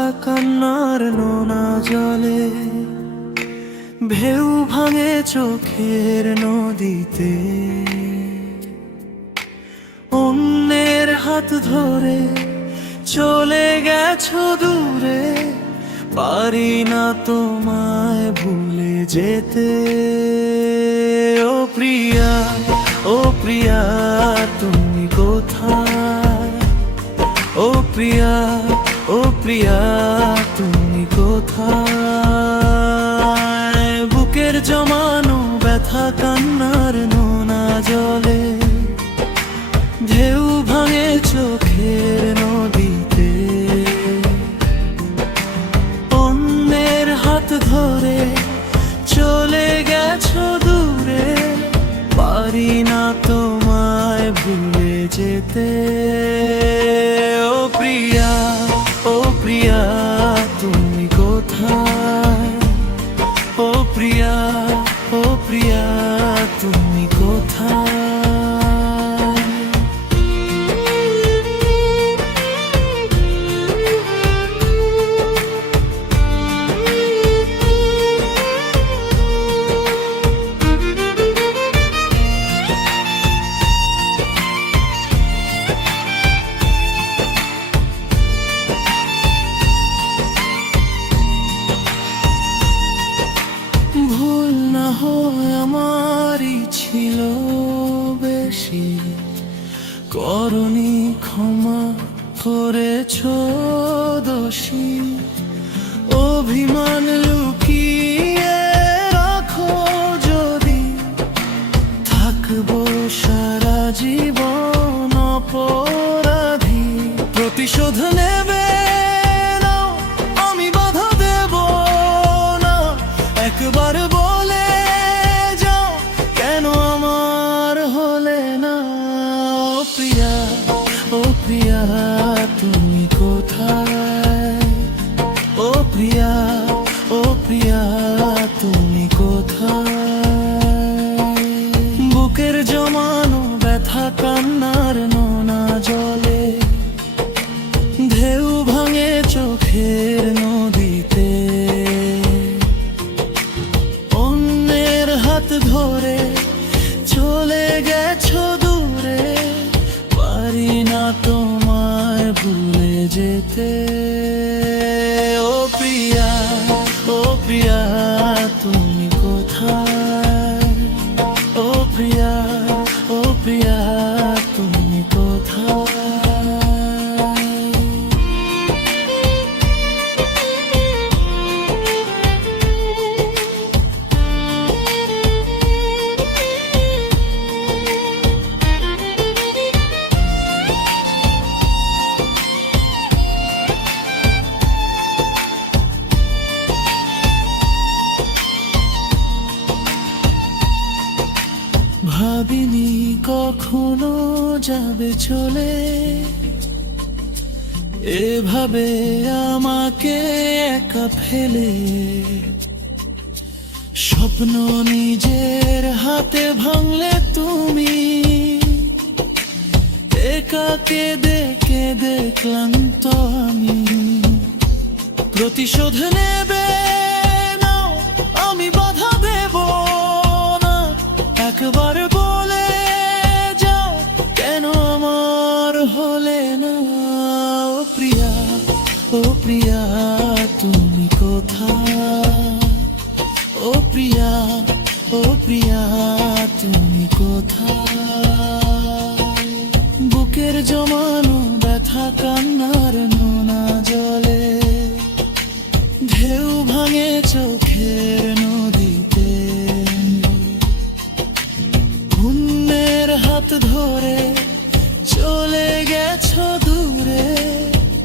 ব্যথা কান্নার নোনা জলে, ঢেউ ভাঙে চোখের নদীতে। অন্যের হাত ধরে চলে গেছো দূরে, পারি না তোমায় ভুলে যেতে। ও প্রিয়া, ও প্রিয়া, তুমি কোথায়? ও প্রিয়া, ও প্রিয়া, তুমি কোথায়? বুকের জমানো ব্যথা কান্নার নোনা জলে, ঢেউ ভাঙে চোখের নদীতে। অন্যের হাত ধরে চলে গেছো দূরে, পারি না তোমায় ভুলে যেতে। ও প্রিয়া, ও প্রিয়া, তুমি কোথায়? ও প্রিয়া, ও প্রিয়া, তুমি কোথায়? ভুল না হয় আমারই ছিল বেশি, করনি ক্ষমা করেছ দোষী। অভিমান লুকিয়ে রাখো যদি, থাকবো সারা জীবন অপরাধী। প্রতিশোধ নেবে নাও, আমি বাধা দেব না। একবার বলে যাও, কেন আমার হলে না? ও প্রিয়া, ও প্রিয়া, তুমি কোথায়? ও প্রিয়া, ও প্রিয়া, তুমি কোথায়? বুকের জমানো ব্যথা কান্নার নোনা জলে, ঢেউ ভাঙে চোখের নদীতে। অন্যের হাত ধরে চলে গেছো দূরে, পারি না তোমায় ভুলে যেতে। ও প্রিয়া, ও প্রিয়া, তুমি কোথায়? ও প্রিয়া, ও প্রিয়া, তুমি কোথায়? ভাবিনি কখনো যাবে চলে, এভাবে আমাকে একা ফেলে। স্বপ্ন নিজের হাতে ভাঙলে তুমি, একা কেঁদে কেঁদে ক্লান্ত আমি। প্রতিশোধ নেবে নাও, আমি বাধা দেব না। একবার বলে যাও, কেন আমার হলে না? ও প্রিয়া, ও প্রিয়া, তুমি কোথায়? ও প্রিয়া, ও প্রিয়া, তুমি কোথায়? বুকের জমানো ব্যথা কান্নার নোনা জলে, ঢেউ ভাঙে চোখের নদীতে। অন্যের হাত ধরে চলে গেছো দূরে,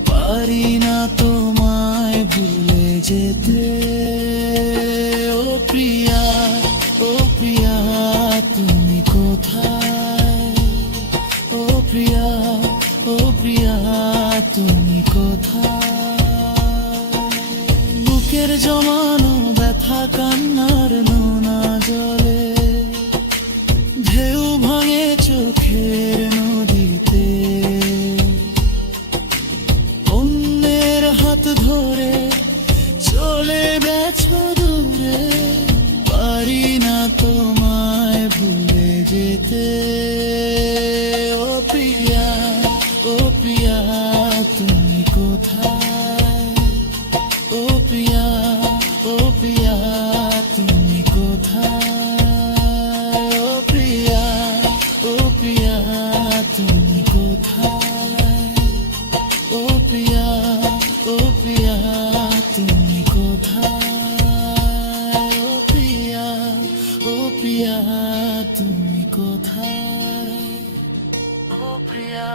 পারি না তোমায় ভুলে যেতে। ও প্রিয়া, ও প্রিয়া, তুমি কোথায়? ও প্রিয়া, ও প্রিয়া, তুমি কোথায়? বুকের জমানো ব্যথা কান্নার নোনা জলে, ঢেউ ভাঙে চোখের নদীতে। অন্যের হাত ধরে ও প্রিয়া